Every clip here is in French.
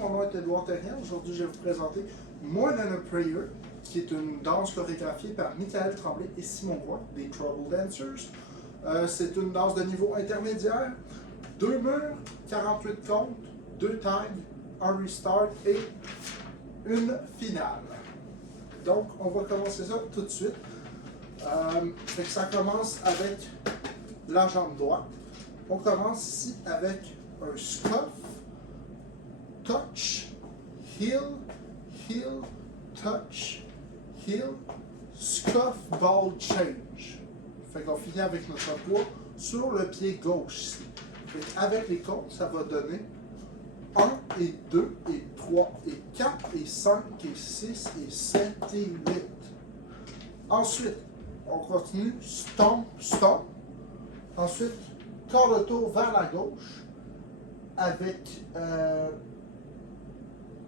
mon nom est Édouard Terrien. Aujourd'hui, je vais vous présenter More Than a Prayer, qui est une danse chorégraphiée par Michael Tremblay et Simon Roy, des Trouble Dancers. C'est une danse de niveau intermédiaire, 2 murs, 48 comptes, 2 tags, un restart et une finale. Donc, on va commencer ça tout de suite. Fait que ça commence avec la jambe droite. On commence ici avec un scuff, touch, heel, heel, touch, heel, scuff, ball change. Fait qu'on finit avec notre poids sur le pied gauche ici. Fait avec les comptes, ça va donner 1 et 2 et 3 et 4 et 5 et 6 et 7 et 8. Ensuite, on continue stomp, stomp. Ensuite, corps de tour vers la gauche avec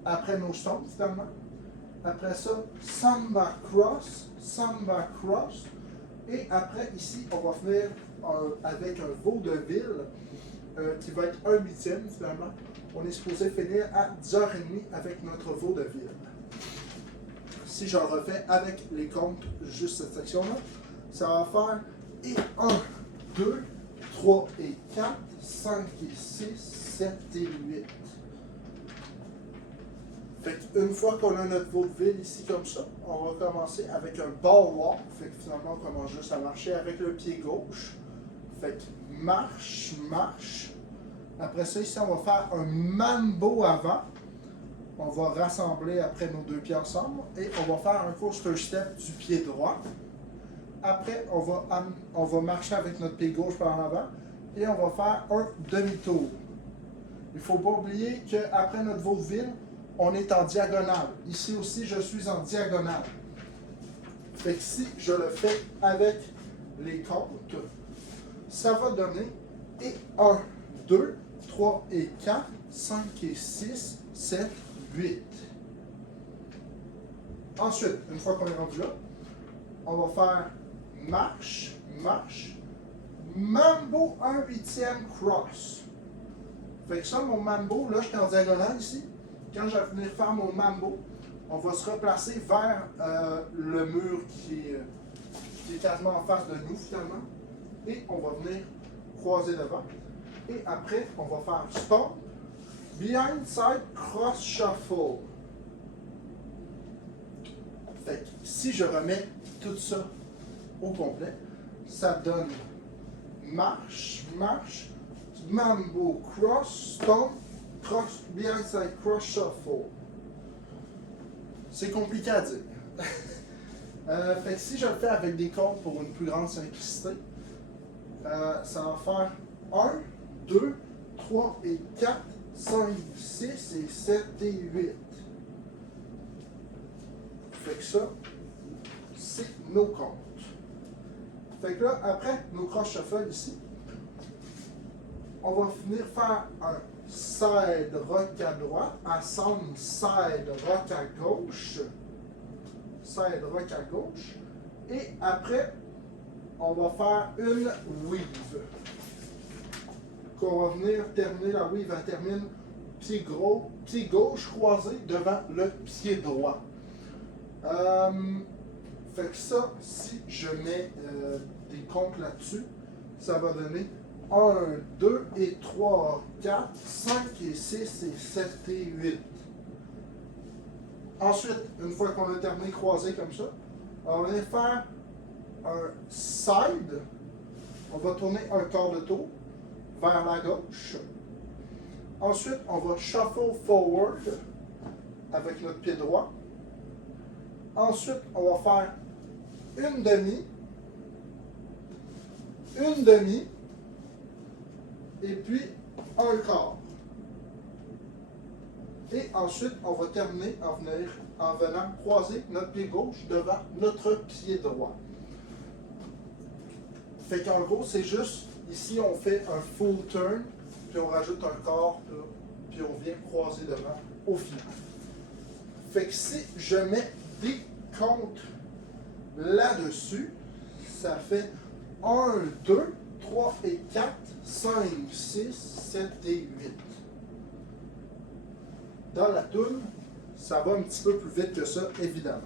après nos stomps finalement. Après ça, samba cross, samba cross. Et après ici, on va finir avec un vaudeville qui va être 1/8 finalement. On est supposé finir à 10h30 avec notre vaudeville. Si je refais avec les comptes, juste cette section-là, ça va faire et 1, 2, 3 et 4, 5 et 6, 7 et 8. Fait qu'une fois qu'on a notre vaudeville ici comme ça, on va commencer avec un ball walk. Fait que finalement, on commence juste à marcher avec le pied gauche. Fait que marche, marche. Après ça, ici, on va faire un mambo avant. On va rassembler après nos deux pieds ensemble. Et on va faire un coaster step du pied droit. Après, on va marcher avec notre pied gauche par en avant. Et on va faire un demi-tour. Il ne faut pas oublier qu'après notre vaudeville, on est en diagonale. Ici aussi, je suis en diagonale. Fait que si je le fais avec les comptes, ça va donner et 1, 2, 3 et 4, 5 et 6, 7, 8. Ensuite, une fois qu'on est rendu là, on va faire marche, marche, mambo 1/8 cross. Fait que ça, mon mambo, là, je suis en diagonale ici. Quand je vais venir faire mon mambo, on va se replacer vers le mur qui est quasiment en face de nous finalement. Et on va venir croiser devant. Et après, on va faire stomp, behind side cross shuffle. Fait que si je remets tout ça au complet, ça donne marche, marche, mambo, cross, stomp, cross, behind side cross shuffle. C'est compliqué à dire. Fait que si je le fais avec des comptes pour une plus grande simplicité, ça va faire 1, 2, 3 et 4, 5, 6 et 7 et 8. Fait que ça, c'est nos comptes. Fait que là, après nos cross shuffle ici, on va venir faire un side rock à droite, assemble side rock à gauche, side rock à gauche, et après, on va faire une weave. Qu'on va venir terminer, la weave, elle termine pied gauche croisé devant le pied droit. Fait que ça, si je mets des comptes là-dessus, ça va donner 1, 2 et 3, 4, 5 et 6 et 7 et 8. Ensuite, une fois qu'on a terminé croisé comme ça, on va venir faire un side. On va tourner un quart de tour vers la gauche. Ensuite, on va shuffle forward avec notre pied droit. Ensuite, on va faire une demi, et puis un quart. Et ensuite, on va terminer en venant croiser notre pied gauche devant notre pied droit. Fait qu'en gros, c'est juste, ici, on fait un full turn, puis on rajoute un quart, puis on vient croiser devant au final. Fait que si je mets des comptes là-dessus, ça fait 1, 2, 3 et 4, 5, 6, 7 et 8. dans la toune, ça va un petit peu plus vite que ça, évidemment.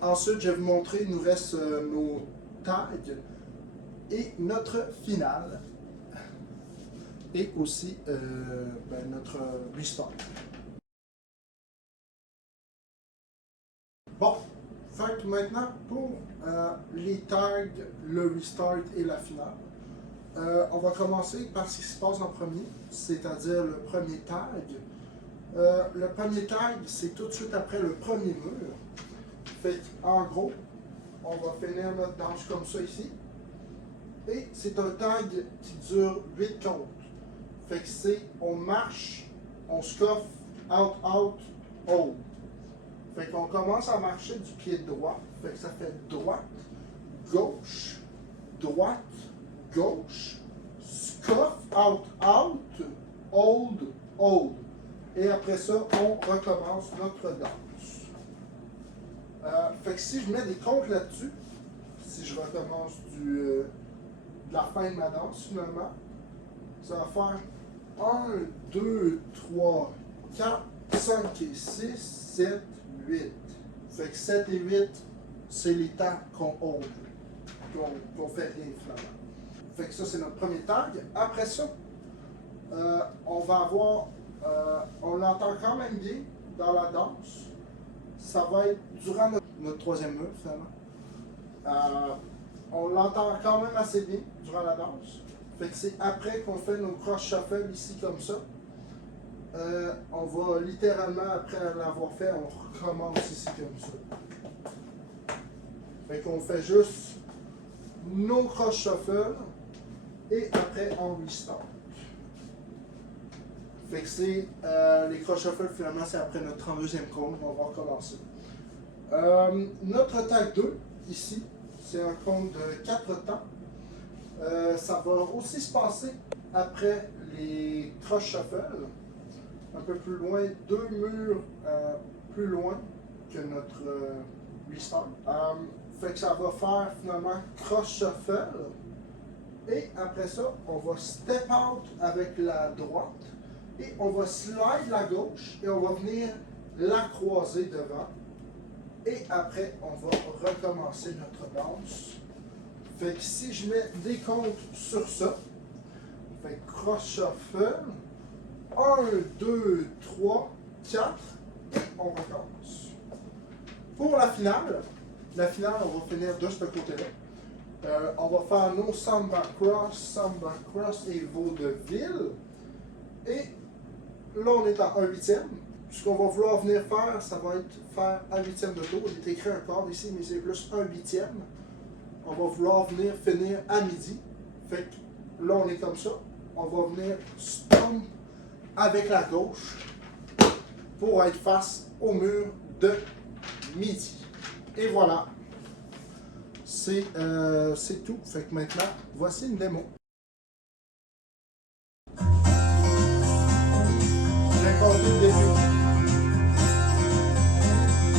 Ensuite, je vais vous montrer, il nous reste nos tags et notre finale. Et aussi notre restart. Bon, fait que maintenant pour les tags, le restart et la finale, on va commencer par ce qui se passe en premier, c'est-à-dire le premier tag. Le premier tag, c'est tout de suite après le premier mur. Fait en gros, on va finir notre danse comme ça ici. Et c'est un tag qui dure 8 comptes. Fait que c'est, on marche, on scoff, out, out, hold. Fait qu'on commence à marcher du pied droit. Fait que ça fait droite, gauche, scoff, out, out, hold, hold. Et après ça, on recommence notre danse. Fait que si je mets des comptes là-dessus, si je recommence de la fin de ma danse finalement, ça va faire 1, 2, 3, 4, 5 et 6, 7, 8. Fait que 7 et 8, c'est les temps qu'on hold, qu'on fait rien finalement. Fait que ça, c'est notre premier tag. Après ça, on va avoir, on l'entend quand même bien dans la danse. Ça va être durant notre troisième mur finalement. On l'entend quand même assez bien durant la danse. Fait que c'est après qu'on fait nos cross shuffle ici comme ça. On va littéralement, après l'avoir fait, on recommence ici comme ça. Fait qu'on fait juste nos cross shuffle et après on restart. Fait que c'est les cross shuffle finalement c'est après notre 32e compte, on va recommencer. Notre tag 2 ici, c'est un compte de 4 temps. Ça va aussi se passer après les cross shuffle, un peu plus loin, 2 murs plus loin que notre restart. Fait que ça va faire finalement cross shuffle et après ça, on va step out avec la droite et on va slide la gauche et on va venir la croiser devant. Et après, on va recommencer notre danse. Fait que si je mets des comptes sur ça, fait cross shuffle, 1, 2, 3, 4, et on recommence. Pour la finale, on va finir de ce côté-là. On va faire nos samba cross et vaudeville. Et là, on est en 1/8. Ce qu'on va vouloir venir faire, ça va être faire 1/8 de tour. Il est écrit un quart ici, mais c'est plus 1/8. On va vouloir venir finir à midi. Fait que là, on est comme ça. On va venir stomp avec la gauche pour être face au mur de midi. Et voilà. C'est tout. Fait que maintenant, voici une démo. J'ai compté le début.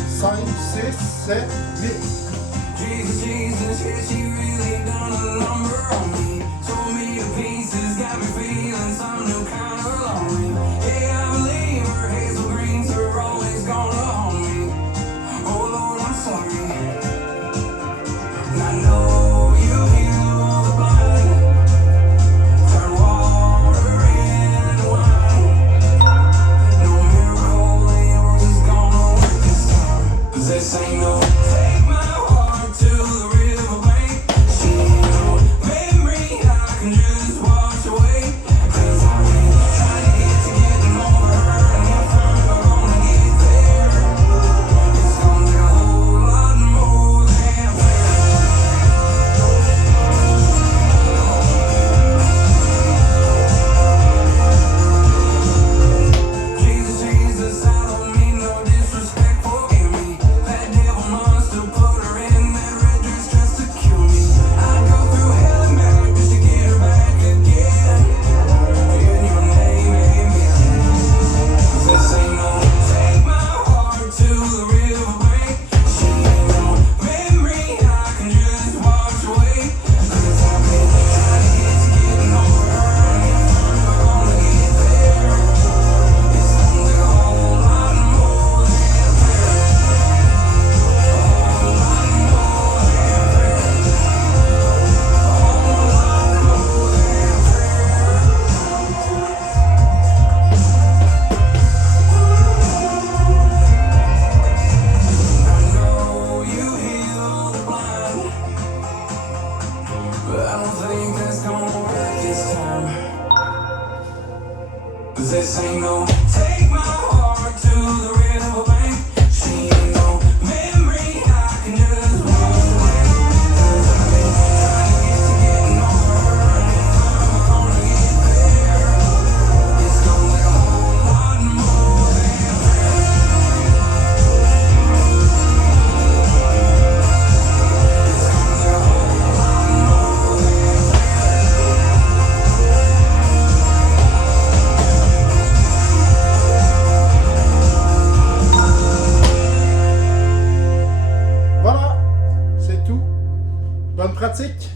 5, 6, 7, 8. Jesus, Jesus, yeah, she really done a number on me. Tore me to pieces, got me feeling some new kind of lonely. Yeah, I believe her hazel greens are always gonna haunt me. Oh Lord, I'm sorry. And I know you heal the blind, turn water into wine. No miracle in yours is gonna work this time. 'Cause this ain't no take my heart to the riverbank. She ain't no memory I can just wash away. 'Cause I can't Take my heart to the riverbank. She ain't no memory I can just walk away. 'Cause I've been trying to get to getting over her. And if I'm gonna get there, it's gonna be a whole lot more than Voilà, c'est tout. Bonne pratique.